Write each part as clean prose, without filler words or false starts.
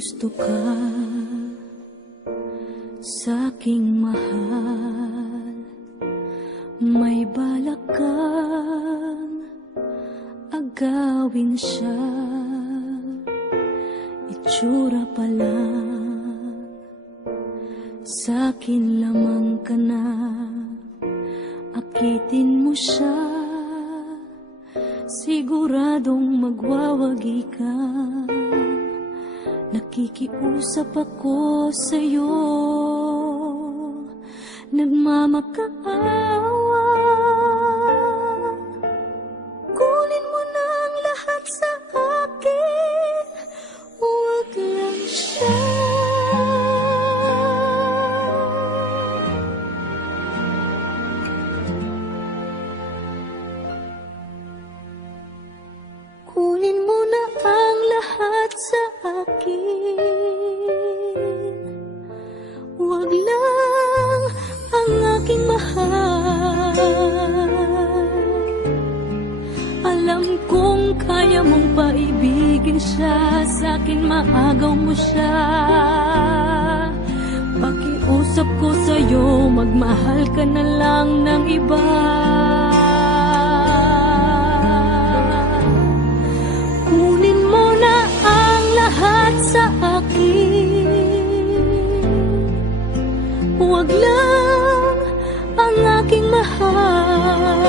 gusto ka sa'king mahal, may balak kang agawin siya. Itsura pa lang, sa'kin lamang ka na, akitin mo siya, siguradong magwawagi ka. Nakikiusap ako sa'yo, nagmamakaawa. Kunin mo na ang lahat sa akin, huwag lang siya. Kunin mo na ang lahat sa akin, huwag lang ang aking mahal. Alam kong kaya mong paibigin siya, sa'kin maagaw mo siya. Pakiusap ko sa'yo, magmahal ka na lang ng iba. Kunin mo na ang lahat sa akin, huwag lang ang aking mahal.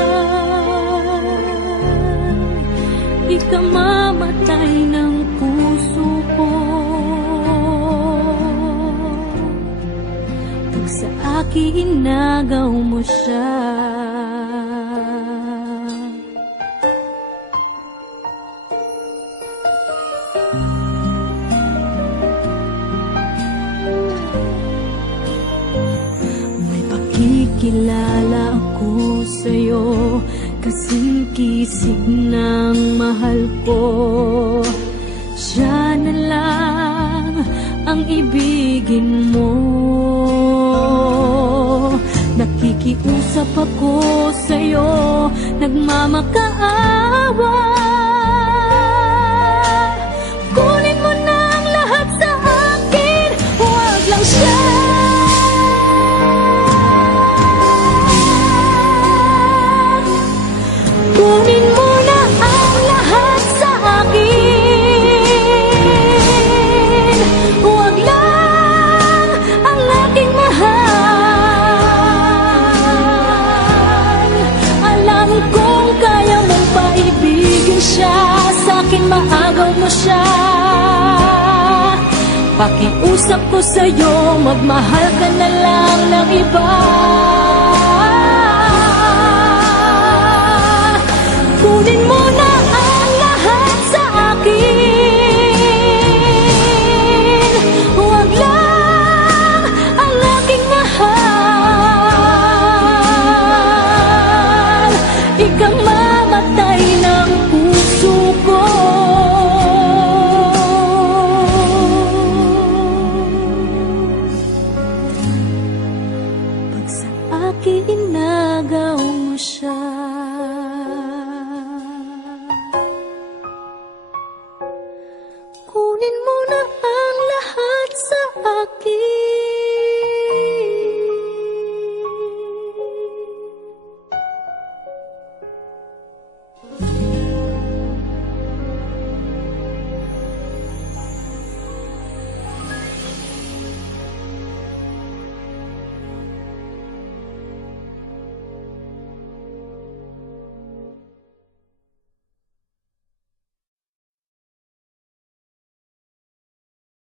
Ikamamatay ng puso ko pag sa akin inagaw mo siya. Kilala ako sa'yo, kasing kisig ng mahal ko. Siya na lang ang ibigin mo. Nakikiusap ako sa'yo, nagmamakaawa. Kunin mo na ang lahat sa akin, huwag lang siya. Kunin mo na ang lahat sa akin, huwag lang ang aking mahal. Alam kong kaya mong paibigin siya, sa'kin maagaw mo siya. Pakiusap ko sa'yo, magmahal ka na lang ng iba. Kunin mo na ang lahat sa akin, huwag lang ang aking mahal. Ikamamatay ng puso ko pag sa akin inagaw mo siya. Kunin mo na ang lahat sa akin.